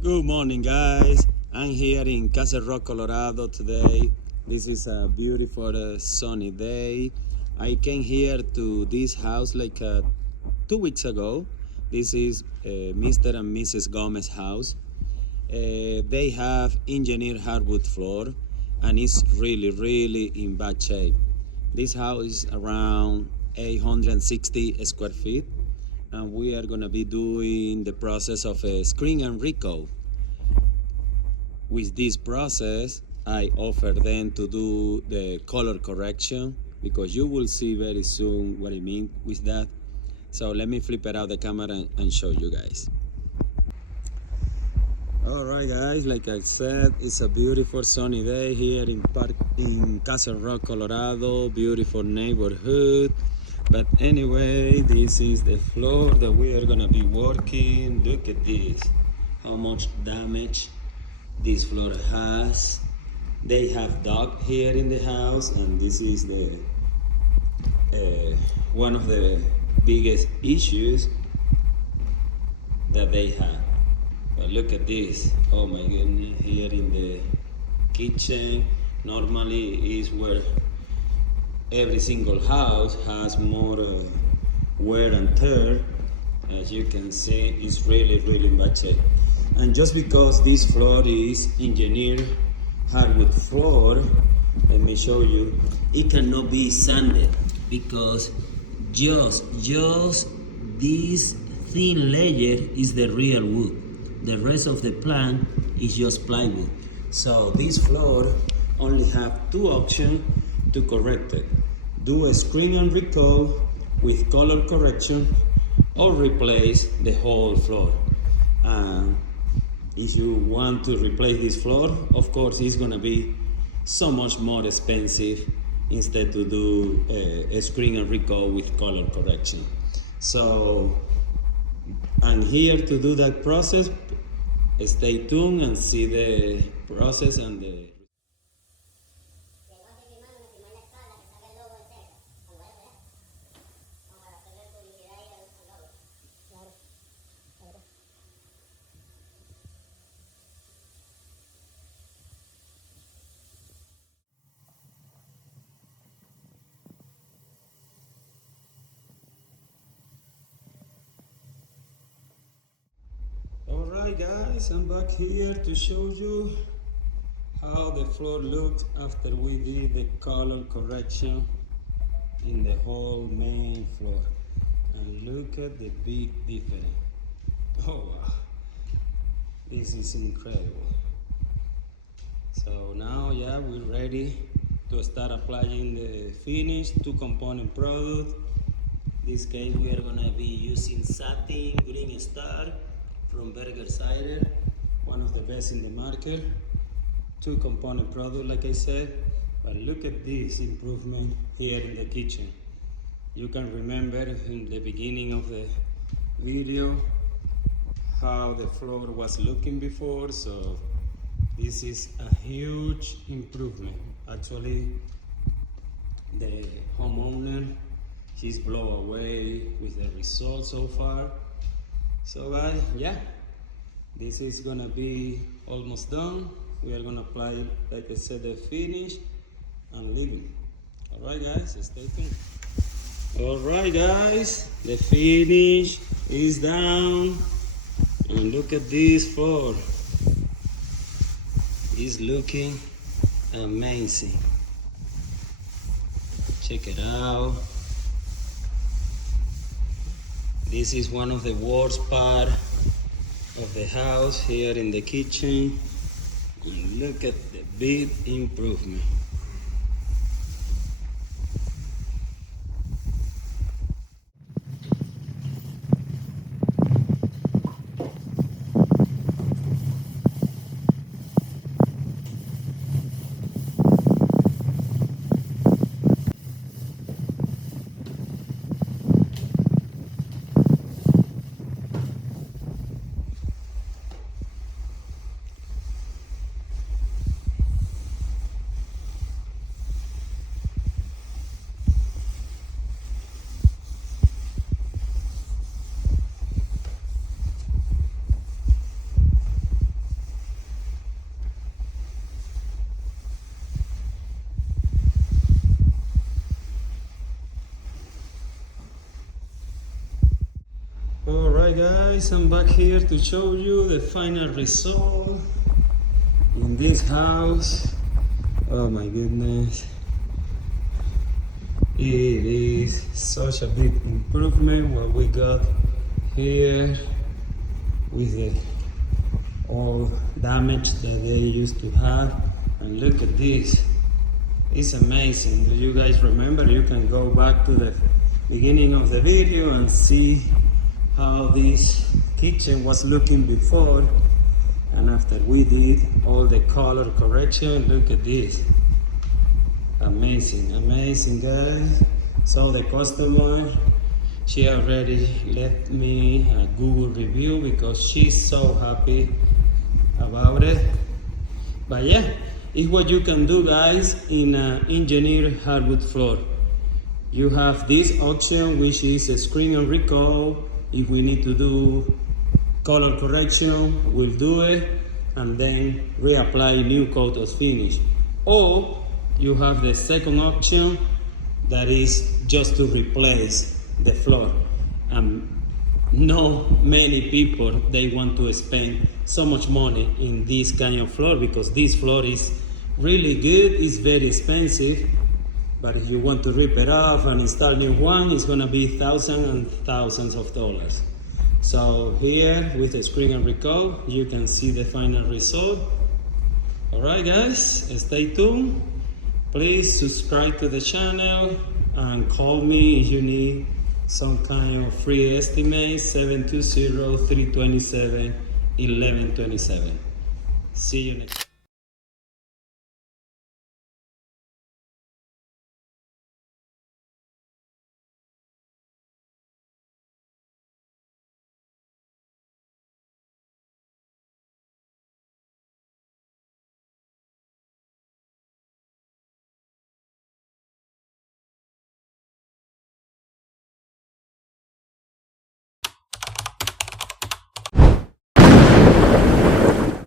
Good morning, guys. I'm here in Castle Rock, Colorado today. This is a beautiful sunny day. I came here to this house like 2 weeks ago. This is Mr. and Mrs. Gomez's house. They have engineered hardwood floor and it's really in bad shape. This house is around 860 square feet and we are gonna be doing the process of a screen and recoat. With this process, I offer them to do the color correction because you will see very soon what I mean with that. So let me flip it out the camera and show you guys. All right, guys, like I said, it's a beautiful sunny day here in Castle Rock, Colorado. Beautiful neighborhood. But anyway, this is the floor that we are gonna be working. Look at this, how much damage this floor has. They have dog here in the house, and this is the one of the biggest issues that they have. But look at this. Oh my goodness, here in the kitchen, normally is where every single house has more wear and tear. As you can see, it's really bad shape. And just because this floor is engineered hardwood floor, let me show you, it cannot be sanded because just this thin layer is the real wood. The rest of the plan is just plywood. So this floor only have two options to correct it. Do a screen and recoat with color correction or replace the whole floor. If you want to replace this floor, of course it's gonna be so much more expensive instead to do a screen and recoat with color correction. So I'm here to do that process. Stay tuned and see the process and the Alright guys, I'm back here to show you how the floor looked after we did the color correction in the whole main floor. And look at the big difference. Oh wow, this is incredible. So now yeah, we're ready to start applying the finished two component product. In this case we are gonna be using satin green star from Berger Cider, one of the best in the market. Two component product like I said, but look at this improvement here in the kitchen. You can remember in the beginning of the video how the floor was looking before, so this is a huge improvement. Actually, the homeowner, he's blown away with the results so far. So guys, yeah, this is gonna be almost done. We are gonna apply, like I said, the finish and leave it. All right guys, stay tuned. All right guys, the finish is down. And look at this floor. It's looking amazing. Check it out. This is one of the worst part of the house here in the kitchen. And look at the big improvement. guys, I'm back here to show you the final result in this house. Oh my goodness, it is such a big improvement what we got here with the all damage that they used to have. And look at this, it's amazing. Do you guys remember? You can go back to the beginning of the video and see how this kitchen was looking before and after we did all the color correction. Look at this, amazing guys. So the customer, she already left me a Google review because she's so happy about it. But yeah, it's what you can do guys in an engineered hardwood floor. You have this option, which is a Screen Recoat. If we need to do color correction, we'll do it and then reapply new coat as finish. Or you have the second option, that is just to replace the floor. Not many people, they want to spend so much money in this kind of floor because this floor is really good. It's very expensive. But if you want to rip it off and install new one, it's gonna be thousands and thousands of dollars. So here with the Screen Recoat, you can see the final result. All right guys, stay tuned. Please subscribe to the channel and call me if you need some kind of free estimate, 720-327-1127. See you next time.